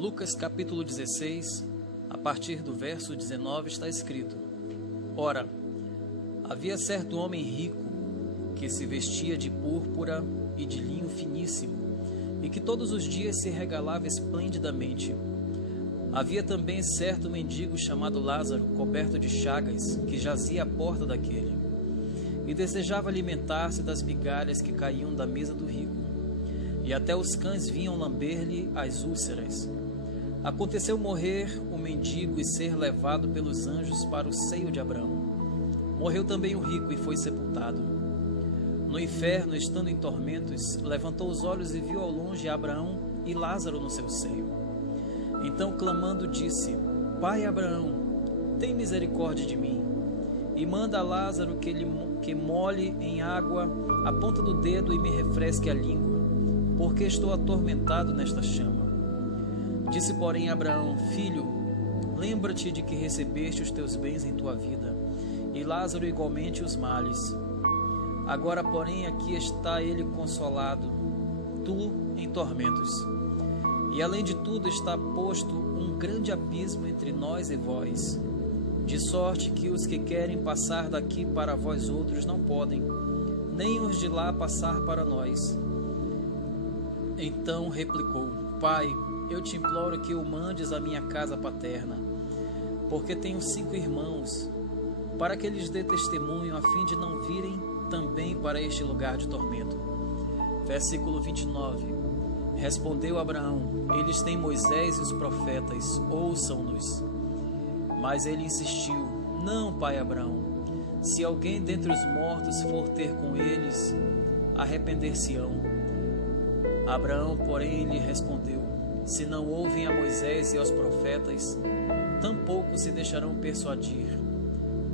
Lucas capítulo 16, a partir do verso 19 está escrito: Ora, havia certo homem rico que se vestia de púrpura e de linho finíssimo e que todos os dias se regalava esplendidamente. Havia também certo mendigo chamado Lázaro, coberto de chagas, que jazia à porta daquele e desejava alimentar-se das migalhas que caíam da mesa do rico, e até os cães vinham lamber-lhe as úlceras. Aconteceu morrer o mendigo e ser levado pelos anjos para o seio de Abraão. Morreu também o rico e foi sepultado. No inferno, estando em tormentos, levantou os olhos e viu ao longe Abraão e Lázaro no seu seio. Então, clamando, disse: Pai Abraão, tem misericórdia de mim, e manda a Lázaro que molhe em água a ponta do dedo e me refresque a língua, porque estou atormentado nesta chama. Disse, porém, Abraão: Filho, lembra-te de que recebeste os teus bens em tua vida, e Lázaro igualmente os males. Agora, porém, aqui está ele consolado, tu em tormentos. E além de tudo está posto um grande abismo entre nós e vós, de sorte que os que querem passar daqui para vós outros não podem, nem os de lá passar para nós. Então replicou: Pai, eu te imploro que o mandes à minha casa paterna, porque tenho 5 irmãos, para que lhes dê testemunho, a fim de não virem também para este lugar de tormento. Versículo 29. Respondeu Abraão: Eles têm Moisés e os profetas, ouçam-nos. Mas ele insistiu: Não, pai Abraão, se alguém dentre os mortos for ter com eles, arrepender-se-ão. Abraão, porém, lhe respondeu: Se não ouvem a Moisés e aos profetas, tampouco se deixarão persuadir,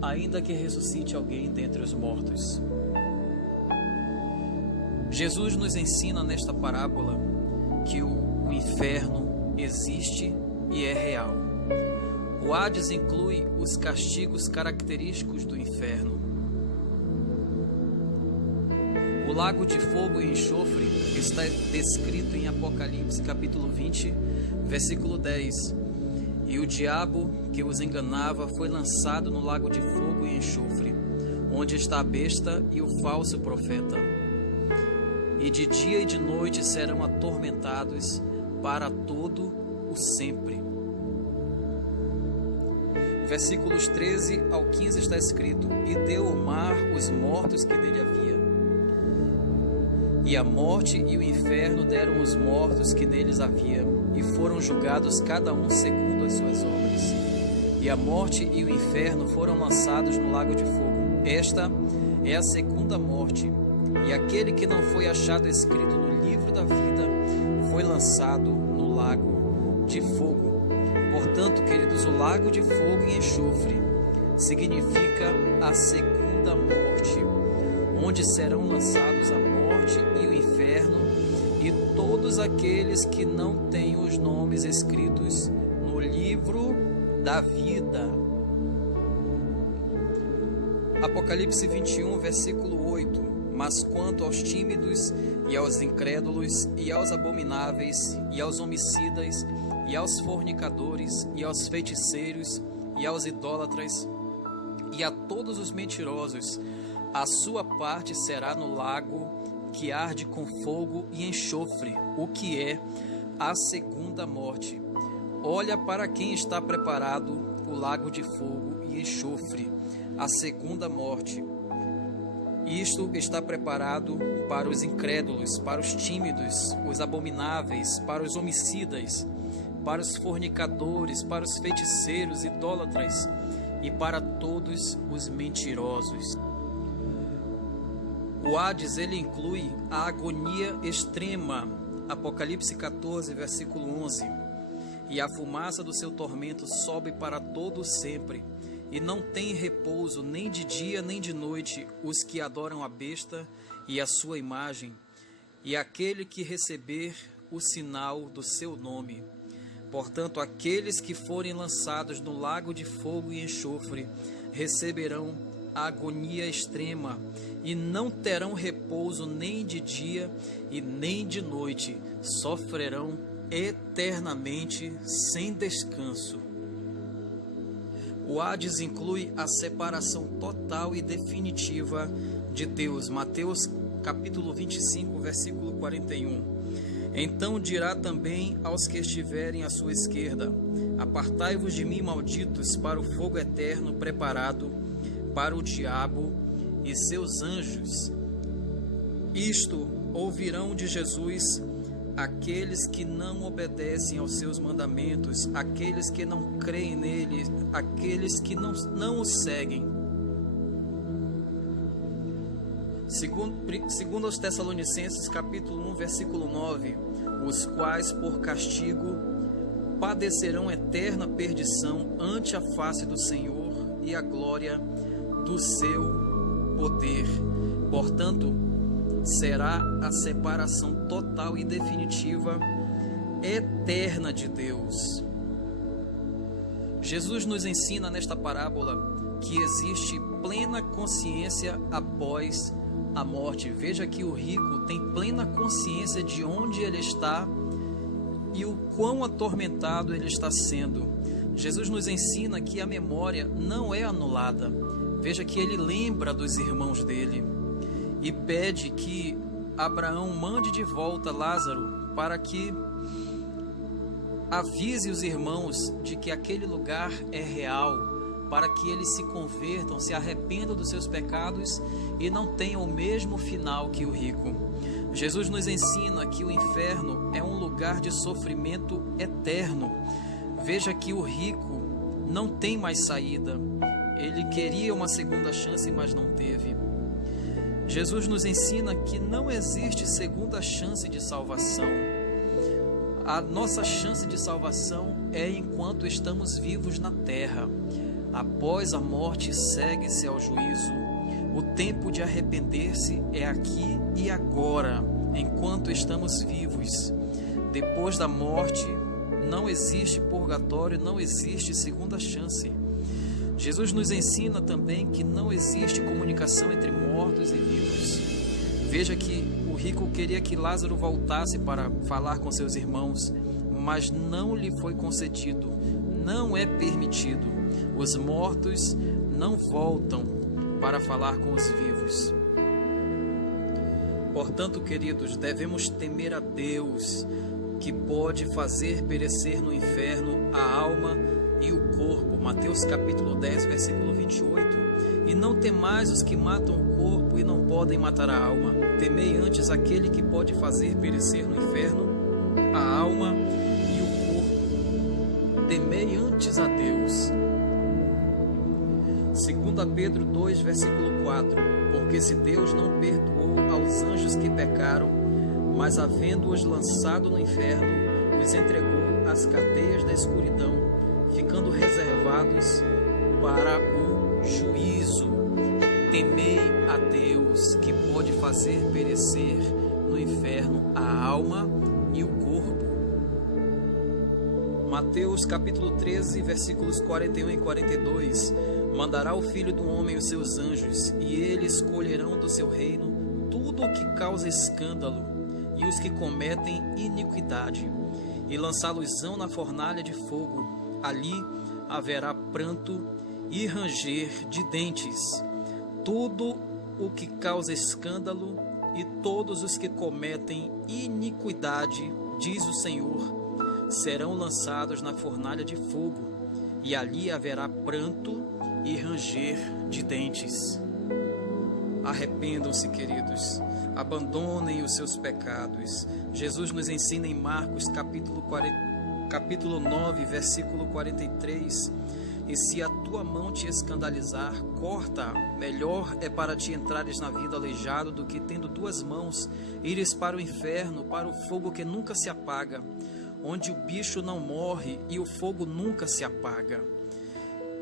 ainda que ressuscite alguém dentre os mortos. Jesus nos ensina nesta parábola que o inferno existe e é real. O Hades inclui os castigos característicos do inferno. O lago de fogo e enxofre está descrito em Apocalipse capítulo 20, versículo 10. E o diabo que os enganava foi lançado no lago de fogo e enxofre, onde está a besta e o falso profeta. E de dia e de noite serão atormentados para todo o sempre. Versículos 13 ao 15 está escrito: E deu o mar os mortos que nele havia, e a morte e o inferno deram os mortos que neles havia, e foram julgados cada um segundo as suas obras. E a morte e o inferno foram lançados no lago de fogo. Esta é a segunda morte. E aquele que não foi achado escrito no livro da vida foi lançado no lago de fogo. Portanto, queridos, o lago de fogo e enxofre significa a segunda morte, onde serão lançados a morte e o inferno e todos aqueles que não têm os nomes escritos no livro da vida. Apocalipse 21, versículo 8. Mas quanto aos tímidos e aos incrédulos e aos abomináveis e aos homicidas e aos fornicadores e aos feiticeiros e aos idólatras e a todos os mentirosos, a sua parte será no lago que arde com fogo e enxofre, o que é a segunda morte. Olha para quem está preparado o lago de fogo e enxofre, a segunda morte. Isto está preparado para os incrédulos, para os tímidos, os abomináveis, para os homicidas, para os fornicadores, para os feiticeiros, idólatras e para todos os mentirosos. O Hades, ele inclui a agonia extrema, Apocalipse 14, versículo 11. E a fumaça do seu tormento sobe para todo sempre, e não tem repouso nem de dia nem de noite os que adoram a besta e a sua imagem, e aquele que receber o sinal do seu nome. Portanto, aqueles que forem lançados no lago de fogo e enxofre receberão a agonia extrema, e não terão repouso nem de dia e nem de noite, sofrerão eternamente sem descanso. O Hades inclui a separação total e definitiva de Deus. Mateus capítulo 25, versículo 41. Então dirá também aos que estiverem à sua esquerda: apartai-vos de mim, malditos, para o fogo eterno preparado para o diabo e seus anjos. Isto ouvirão de Jesus aqueles que não obedecem aos seus mandamentos, aqueles que não creem nele, aqueles que não o seguem. Segundo aos Tessalonicenses, capítulo 1, versículo 9, os quais por castigo padecerão eterna perdição ante a face do Senhor e a glória do seu poder. Portanto, será a separação total e definitiva, eterna de Deus. Jesus nos ensina nesta parábola que existe plena consciência após a morte. Veja que o rico tem plena consciência de onde ele está e o quão atormentado ele está sendo. Jesus nos ensina que a memória não é anulada. Veja que ele lembra dos irmãos dele e pede que Abraão mande de volta Lázaro para que avise os irmãos de que aquele lugar é real, para que eles se convertam, se arrependam dos seus pecados e não tenham o mesmo final que o rico. Jesus nos ensina que o inferno é um lugar de sofrimento eterno. Veja que o rico não tem mais saída. Ele queria uma segunda chance, mas não teve. Jesus nos ensina que não existe segunda chance de salvação. A nossa chance de salvação é enquanto estamos vivos na terra. Após a morte, segue-se ao juízo. O tempo de arrepender-se é aqui e agora, enquanto estamos vivos. Depois da morte, não existe purgatório, não existe segunda chance. Jesus nos ensina também que não existe comunicação entre mortos e vivos. Veja que o rico queria que Lázaro voltasse para falar com seus irmãos, mas não lhe foi concedido, não é permitido. Os mortos não voltam para falar com os vivos. Portanto, queridos, devemos temer a Deus, que pode fazer perecer no inferno a alma e o corpo. Mateus capítulo 10, versículo 28. E não temais os que matam o corpo e não podem matar a alma. Temei antes aquele que pode fazer perecer no inferno a alma e o corpo. Temei antes a Deus. 2 Pedro 2, versículo 4. Porque se Deus não perdoou aos anjos que pecaram, mas havendo-os lançado no inferno, os entregou às cadeias da escuridão, ficando reservados para o juízo. Temei a Deus, que pode fazer perecer no inferno a alma e o corpo. Mateus capítulo 13, versículos 41 e 42. Mandará o Filho do Homem os seus anjos, e eles colherão do seu reino tudo o que causa escândalo e os que cometem iniquidade, e lançá-los-ão na fornalha de fogo. Ali haverá pranto e ranger de dentes. Tudo o que causa escândalo e todos os que cometem iniquidade, diz o Senhor, serão lançados na fornalha de fogo, e ali haverá pranto e ranger de dentes. Arrependam-se, queridos, abandonem os seus pecados. Jesus nos ensina em Marcos capítulo 9, versículo 43: e se a tua mão te escandalizar, corta-a. Melhor é para ti entrares na vida aleijado do que, tendo duas mãos, ires para o inferno, para o fogo que nunca se apaga, onde o bicho não morre e o fogo nunca se apaga.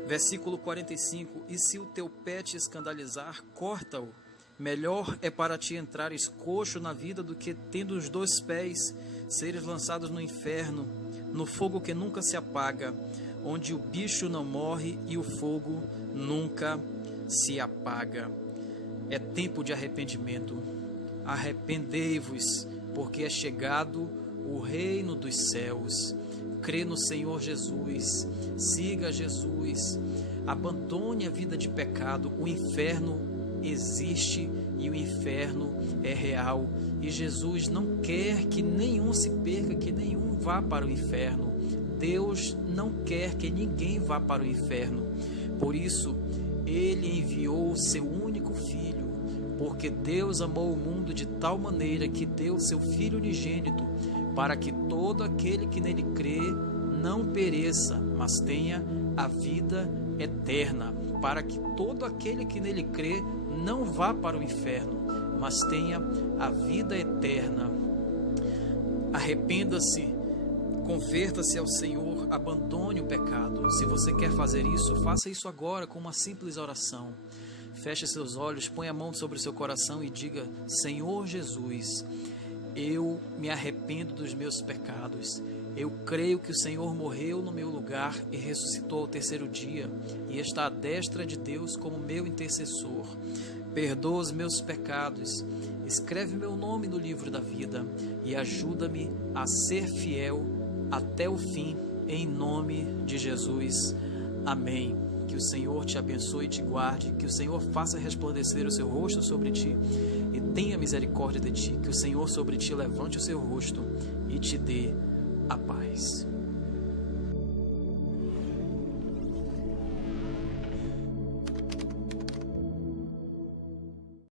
Versículo 45: e se o teu pé te escandalizar, corta-o. Melhor é para ti entrares coxo na vida do que, tendo os dois pés, seres lançados no inferno, no fogo que nunca se apaga, onde o bicho não morre e o fogo nunca se apaga. É tempo de arrependimento. Arrependei-vos, porque é chegado o reino dos céus. Crê no Senhor Jesus, siga Jesus, abandone a vida de pecado. O inferno existe e o inferno é real. E Jesus não quer que nenhum se perca, que nenhum vá para o inferno. Deus não quer que ninguém vá para o inferno. Por isso, Ele enviou o seu único Filho, porque Deus amou o mundo de tal maneira que deu seu Filho unigênito, para que todo aquele que nele crê não pereça, mas tenha a vida eterna. Para que todo aquele que nele crê não vá para o inferno, mas tenha a vida eterna. Arrependa-se, converta-se ao Senhor, abandone o pecado. Se você quer fazer isso, faça isso agora com uma simples oração. Feche seus olhos, põe a mão sobre o seu coração e diga: Senhor Jesus, eu me arrependo dos meus pecados. Eu creio que o Senhor morreu no meu lugar e ressuscitou ao terceiro dia e está à destra de Deus como meu intercessor. Perdoa os meus pecados, escreve meu nome no livro da vida e ajuda-me a ser fiel até o fim, em nome de Jesus. Amém. Que o Senhor te abençoe e te guarde, que o Senhor faça resplandecer o seu rosto sobre ti e tenha misericórdia de ti, que o Senhor sobre ti levante o seu rosto e te dê a paz.